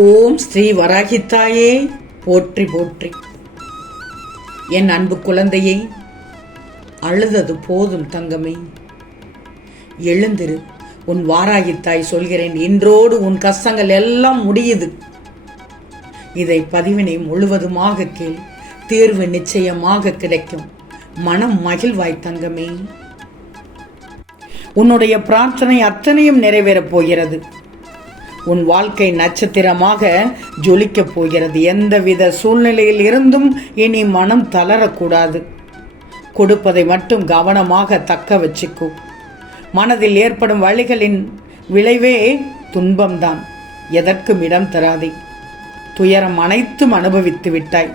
ஓம் ஸ்ரீ வராகித்தாயே. போற்றி போற்றி. என் அன்பு குழந்தையை அழுதது போதும் தங்கமே. எழுந்திரு உன் வாராகித்தாய் சொல்கிறேன். இன்றோடு உன் கஷ்டங்கள் எல்லாம் முடியுது. இதை பதிவினை முழுவதுமாக கேள். தீர்வு நிச்சயமாக கிடைக்கும். மனம் மகிழ்வாய் தங்கமே. உன்னுடைய பிரார்த்தனை அத்தனையும் நிறைவேறப் போகிறது. உன் வாழ்க்கை நட்சத்திரமாக ஜொலிக்கப் போகிறது. எந்தவித சூழ்நிலையில் இருந்தும் இனி மனம் தளரக்கூடாது. கொடுப்பதை மட்டும் கவனமாக தக்க வச்சுக்கோ. மனதில் ஏற்படும் வழிகளின் விளைவே துன்பம்தான். எதற்கும் இடம் தராதே. துயரம் அனைத்தும் அனுபவித்து விட்டாய்.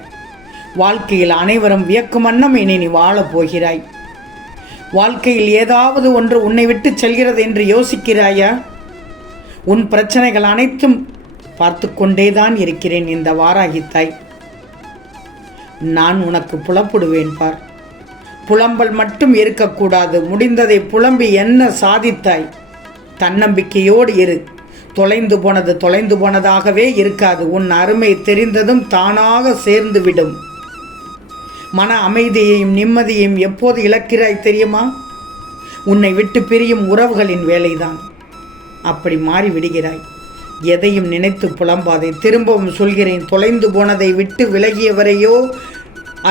வாழ்க்கையில் அனைவரும் வியக்கும் வண்ணம் இனி நீ வாழப் போகிறாய். வாழ்க்கையில் ஏதாவது ஒன்று உன்னை விட்டு செல்கிறது என்று யோசிக்கிறாயா? உன் பிரச்சனைகள் அனைத்தும் பார்த்து கொண்டேதான் இருக்கிறேன் இந்த வாராகித்தாய். நான் உனக்கு புலப்படுவேன் பார். புலம்பல் மட்டும் இருக்கக்கூடாது. முடிந்ததை புலம்பி என்ன சாதித்தாய்? தன்னம்பிக்கையோடு இரு. தொலைந்து போனது தொலைந்து போனதாகவே இருக்காது. உன் அருமை தெரிந்ததும் தானாக சேர்ந்துவிடும். மன அமைதியையும் நிம்மதியையும் எப்போது இழக்கிறாய் தெரியுமா? உன்னை விட்டு பிரியும் உறவுகளின் வேலைதான். அப்படி மாறி விடுகிறாய். எதையும் நினைத்து புலம்பாதே. திரும்பவும் சொல்கிறேன் தொலைந்து போனதை விட்டு விலகியவரையோ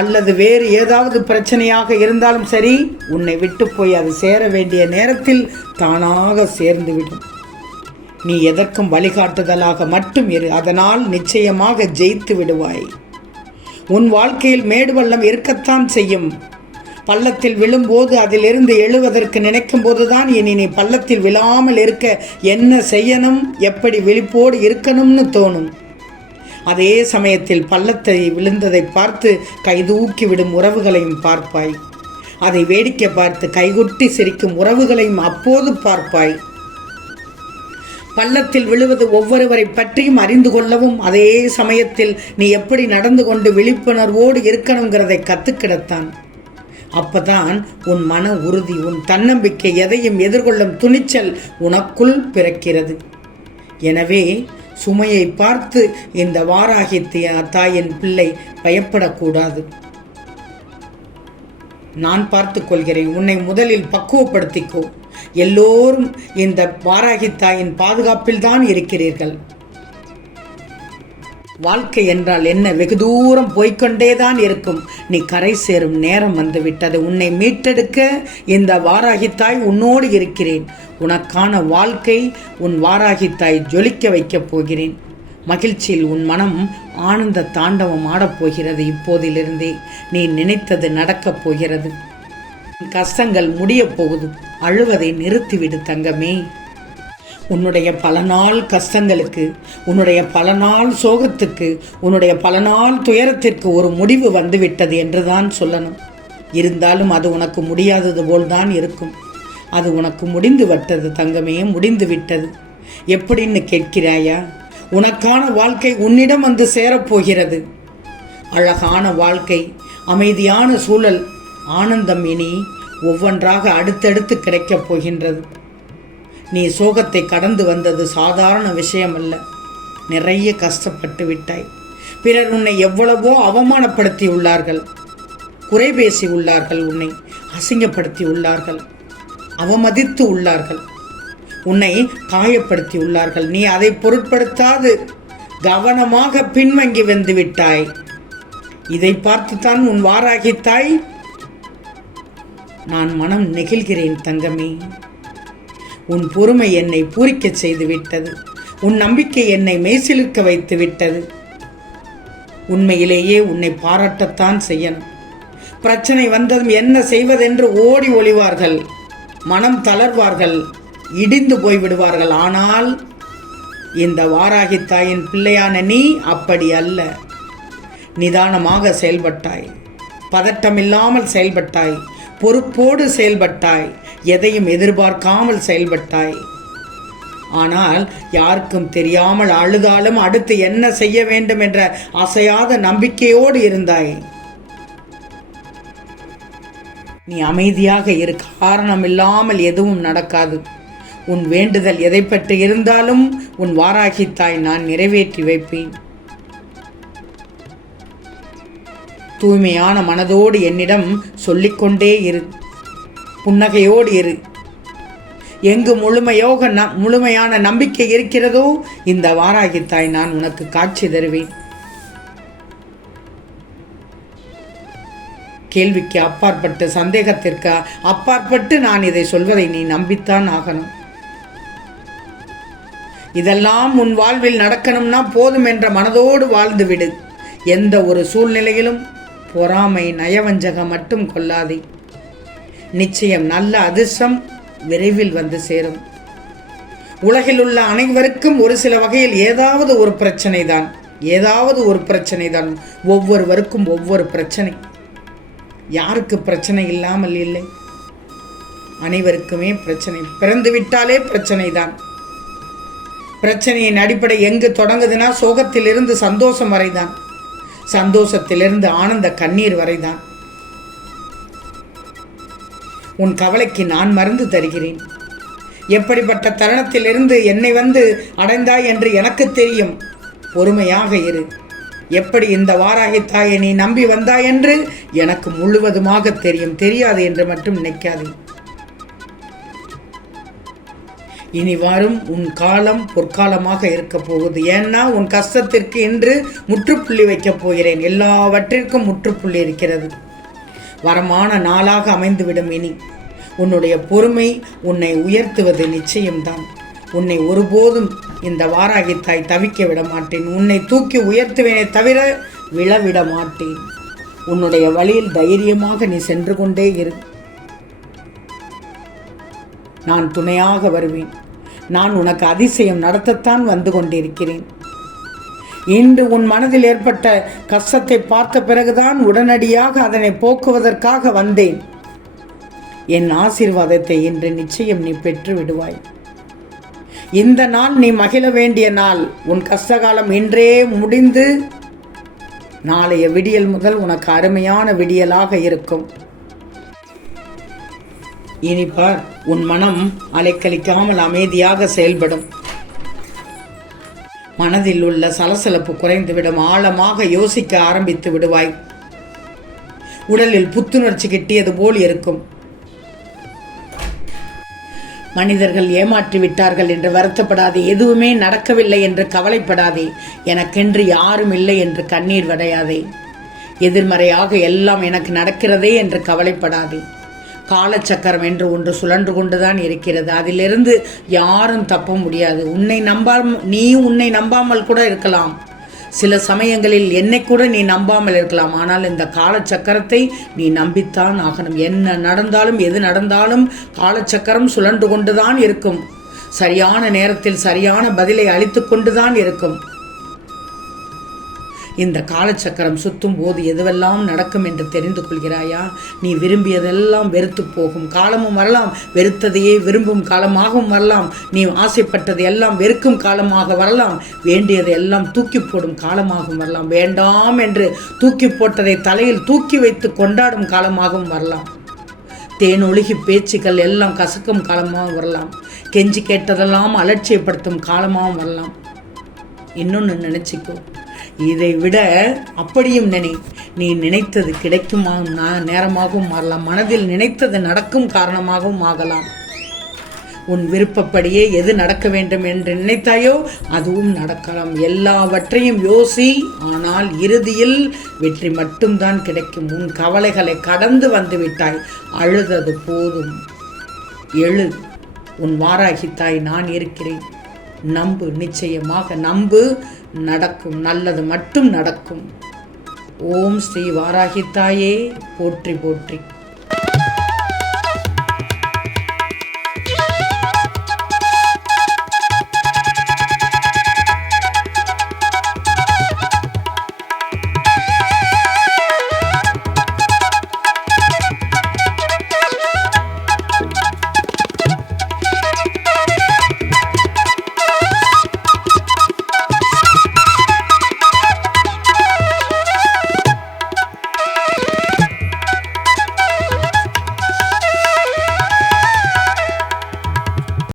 அல்லது வேறு ஏதாவது பிரச்சனையாக இருந்தாலும் சரி உன்னை விட்டு போய் அது சேர வேண்டிய நேரத்தில் தானாக சேர்ந்துவிடும் நீ எதற்கும் வழிகாட்டுதலாக மட்டும் இரு அதனால் நிச்சயமாக ஜெயித்து விடுவாய். உன் வாழ்க்கையில் மேடு வள்ளம் இருக்கத்தான் செய்யும். பள்ளத்தில் விழும்போது அதிலிருந்து எழுவதற்கு நினைக்கும் போதுதான் இனி நீ பள்ளத்தில் விழாமல் இருக்க என்ன செய்யணும் எப்படி விழிப்போடு இருக்கணும்னு தோணும். அதே சமயத்தில் பள்ளத்தை விழுந்ததை பார்த்து கைதூக்கி விடும் உறவுகளையும் பார்ப்பாய். அதை வேடிக்கை பார்த்து கைகுட்டி சிரிக்கும் உறவுகளையும் அப்போது பார்ப்பாய். பள்ளத்தில் விழுவது ஒவ்வொருவரை பற்றியும் அறிந்து கொள்ளவும் அதே சமயத்தில் நீ எப்படி நடந்து கொண்டு விழிப்புணர்வோடு இருக்கணுங்கிறதை கற்றுக்கிடத்தான் அப்பதான் உன் மன உறுதி உன் தன்னம்பிக்கை எதையும் எதிர்கொள்ளும் துணிச்சல் உனக்குள் பிறக்கிறது. எனவே சுமையை பார்த்து இந்த வாராகி தாயின் பிள்ளை பயப்படக்கூடாது. நான் பார்த்துக் கொள்கிறேன் உன்னை முதலில் பக்குவப்படுத்திக்கோ. எல்லோரும் இந்த வாராகி தாயின் பாதுகாப்பில் தான் இருக்கிறீர்கள். வாழ்க்கை என்றால் என்ன? வெகு தூரம் போய்க்கொண்டேதான் இருக்கும். நீ கரை சேரும் நேரம் வந்துவிட்டது. உன்னை மீட்டெடுக்க இந்த வாராகித்தாய் உன்னோடு இருக்கிறேன். உனக்கான வாழ்க்கை உன் வாராகித்தாய் ஜொலிக்க வைக்கப் போகிறேன். மகிழ்ச்சியில் உன் மனம் ஆனந்த தாண்டவம் ஆடப்போகிறது இப்போதிலிருந்தே. நீ நினைத்தது நடக்கப் போகிறது. கஷ்டங்கள் முடியப் போகுது. அழுவதை நிறுத்திவிடு தங்கமே. உன்னுடைய பல நாள் கஷ்டங்களுக்கு உன்னுடைய பல நாள் சோகத்துக்கு உன்னுடைய பல நாள் துயரத்திற்கு ஒரு முடிவு வந்துவிட்டது என்றுதான் சொல்லணும். இருந்தாலும் அது உனக்கு முடியாதது போல்தான் இருக்கும். அது உனக்கு முடிந்து விட்டது தங்கமே முடிந்து விட்டது. எப்படின்னு கேட்கிறாயா? உனக்கான வாழ்க்கை உன்னிடம் வந்து சேரப்போகிறது. அழகான வாழ்க்கை அமைதியான சூழல் ஆனந்தம் இனி ஒவ்வொன்றாக அடுத்தடுத்து கிடைக்கப் போகின்றது. நீ சோகத்தை கடந்து வந்தது சாதாரண விஷயம் அல்ல நிறைய கஷ்டப்பட்டு விட்டாய். பிறர் உன்னை எவ்வளவோ அவமானப்படுத்தி உள்ளார்கள். குறை பேசி உள்ளார்கள் உன்னை. அசிங்கப்படுத்தி உள்ளார்கள். அவமதித்து உள்ளார்கள். உன்னை காயப்படுத்தி உள்ளார்கள். நீ அதை பொருட்படுத்தாது. கவனமாக பின்வங்கி வந்து விட்டாய். இதை பார்த்துத்தான் உன் வாராகித்தாய். நான் மனம் நெகிழ்கிறேன் தங்கமே. உன் பொறுமை என்னை பூரிக்கச் செய்து விட்டது உன் நம்பிக்கை என்னை மெய்சிலிருக்க வைத்து விட்டது உண்மையிலேயே உன்னை பாராட்டத்தான் செய்யணும். பிரச்சனை வந்ததும் என்ன செய்வதென்று ஓடி ஒளிவார்கள். மனம் தளர்வார்கள். இடிந்து போய்விடுவார்கள். ஆனால் இந்த வாராகி தாயின் பிள்ளையான நீ அப்படி அல்ல. நிதானமாக செயல்பட்டாய். பதட்டமில்லாமல் செயல்பட்டாய். பொறுப்போடு செயல்பட்டாய் எதையும் எதிர்பார்க்காமல் செயல்பட்டாய். ஆனால் யாருக்கும் தெரியாமல் அழுதாலும் அடுத்து என்ன செய்ய வேண்டும் என்ற அசையாத நம்பிக்கையோடு இருந்தாய். நீ அமைதியாக இரு காரணம் இல்லாமல் எதுவும் நடக்காது. உன் வேண்டுதல் எதை பற்றி இருந்தாலும் உன் வாராகி தாய் நான் நிறைவேற்றி வைப்பேன். தூய்மையான மனதோடு என்னிடம் சொல்லிக்கொண்டே இரு. புன்னகையோடு இரு. எங்கு முழுமையோக ந முழுமையான நம்பிக்கை இருக்கிறதோ இந்த வாராகி தாய் நான் உனக்கு காட்சி தருவேன். கேள்விக்கு அப்பாற்பட்டு சந்தேகத்திற்கு அப்பாற்பட்டு நான் இதை சொல்வதை நீ நம்பித்தான் ஆகணும். இதெல்லாம் உன் வாழ்வில் நடக்கணும்னா போதும் என்ற மனதோடு வாழ்ந்து விடு எந்த ஒரு சூழ்நிலையிலும் பொறாமை நயவஞ்சகம் மட்டும் கொள்ளாதே. நிச்சயம் நல்ல அதிர்ஷ்டம் விரைவில் வந்து சேரும். உலகில் உள்ள அனைவருக்கும் ஒரு சில வகையில் ஏதாவது ஒரு பிரச்சனை தான் ஏதாவது ஒரு பிரச்சனை தான் ஒவ்வொருவருக்கும் ஒவ்வொரு பிரச்சனை. யாருக்கு பிரச்சனை இல்லாமல் இல்லை. அனைவருக்குமே பிரச்சனை. பிறந்து விட்டாலே பிரச்சனை தான் பிரச்சனையின் அடிப்படை எங்கு தொடங்குதுன்னா சோகத்திலிருந்து சந்தோஷம் வரைதான். சந்தோஷத்திலிருந்து ஆனந்த கண்ணீர் வரைதான். உன் கவலைக்கு நான் மருந்து தருகிறேன். எப்படிப்பட்ட தருணத்திலிருந்து என்னை வந்து அடைந்தாய் என்று எனக்கு தெரியும். பொறுமையாக இரு. எப்படி இந்த வாராகி தாயை நீ நம்பி வந்தாய் என்று எனக்கு முழுவதுமாக தெரியும். தெரியாது என்று மட்டும் நினைக்காதே. இனி வரும் உன் காலம் பொற்காலமாக இருக்க போகுது. ஏன்னா உன் கஷ்டத்திற்கு இன்று முற்றுப்புள்ளி வைக்கப் போகிறேன். எல்லாவற்றிற்கும் முற்றுப்புள்ளி இருக்கிறது. வரமான நாளாக அமைந்துவிடும் இனி. உன்னுடைய பொறுமை உன்னை உயர்த்துவது நிச்சயம்தான். உன்னை ஒருபோதும் இந்த வாராகி தாய் தவிக்க விட மாட்டேன் உன்னை தூக்கி உயர்த்துவேனே தவிர விழவிட மாட்டேன் உன்னுடைய வழியில் தைரியமாக நீ சென்று கொண்டே இரு. நான் துணையாக வருவேன். நான் உனக்கு அதிசயம் நடத்தத்தான் வந்து கொண்டிருக்கிறேன். இன்று உன் மனதில் ஏற்பட்ட கஷ்டத்தை பார்த்த பிறகுதான் உடனடியாக அதனை போக்குவதற்காக வந்தேன். என் ஆசீர்வாதத்தை இன்று நிச்சயம் நீ பெற்று விடுவாய். இந்த நாள் நீ மகிழ வேண்டிய நாள். உன் கஷ்டகாலம் இன்றே முடிந்து நாளைய விடியல் முதல் உனக்கு அருமையான விடியலாக இருக்கும். இனி பார் உன் மனம் அலைக்கழிக்காமல் அமைதியாக செயல்படும். மனதில் உள்ள சலசலப்பு குறைந்துவிடும். ஆழமாக யோசிக்க ஆரம்பித்து விடுவாய். உடலில் புத்துணர்ச்சி கிட்டியது போல் இருக்கும். மனிதர்கள் ஏமாற்றி விட்டார்கள் என்று வருத்தப்படாதே. எதுவுமே நடக்கவில்லை என்று கவலைப்படாதே. எனக்கென்று யாரும் இல்லை என்று கண்ணீர் வடையாதே. எதிர்மறையாக எல்லாம் எனக்கு நடக்கிறதே என்று கவலைப்படாதே. காலச்சக்கரம் என்று ஒன்று சுழன்று கொண்டுதான் இருக்கிறது. அதிலிருந்து யாரும் தப்ப முடியாது. உன்னை நம்பாம நீ உன்னை நம்பாமல் கூட இருக்கலாம். சில சமயங்களில் என்னை கூட நீ நம்பாமல் இருக்கலாம். ஆனால் இந்த காலச்சக்கரத்தை நீ நம்பித்தான் ஆகணும். என்ன நடந்தாலும் எது நடந்தாலும் காலச்சக்கரம் சுழன்று கொண்டுதான் இருக்கும். சரியான நேரத்தில் சரியான பதிலை அளித்து கொண்டுதான் இருக்கும். இந்த காலச்சக்கரம் சுத்தும் போது எதுவெல்லாம் நடக்கும் என்று தெரிந்து கொள்கிறாயா? நீ விரும்பியதெல்லாம் வெறுத்து போகும். காலமும் வரலாம். வெறுத்ததையே விரும்பும் காலமாகவும் வரலாம். நீ ஆசைப்பட்டது எல்லாம் வெறுக்கும் காலமாக வரலாம். வேண்டியதை எல்லாம் தூக்கி போடும் காலமாகவும் வரலாம். வேண்டாம் என்று தூக்கி போட்டதை தலையில் தூக்கி வைத்து கொண்டாடும் காலமாகவும் வரலாம். தேன் ஒழுகி பேச்சுக்கள் எல்லாம் கசக்கும் காலமாகவும் வரலாம். கெஞ்சி கேட்டதெல்லாம் அலட்சியப்படுத்தும் காலமாகவும் வரலாம். இன்னொன்று நினச்சிக்கோ. இதை விட அப்படியும் நினை நீ நினைத்தது கிடைக்குமா? நேரமாகவும் மாறலாம் மனதில் நினைத்தது நடக்கும் காரணமாகவும் ஆகலாம். உன் விருப்பப்படியே எது நடக்க வேண்டும் என்று நினைத்தாயோ அதுவும் நடக்கலாம். எல்லாவற்றையும் யோசி ஆனால் இறுதியில் வெற்றி மட்டும்தான் கிடைக்கும். உன் கவலைகளை கடந்து வந்து விட்டாய் அழுதது போதும். எழு உன் வாராகி தாய் நான் இருக்கிறேன். நம்பு நிச்சயமாக நம்பு. நடக்கும் நல்லது மட்டும் நடக்கும். ஓம் ஸ்ரீ வாராகித்தாயே போற்றி போற்றி.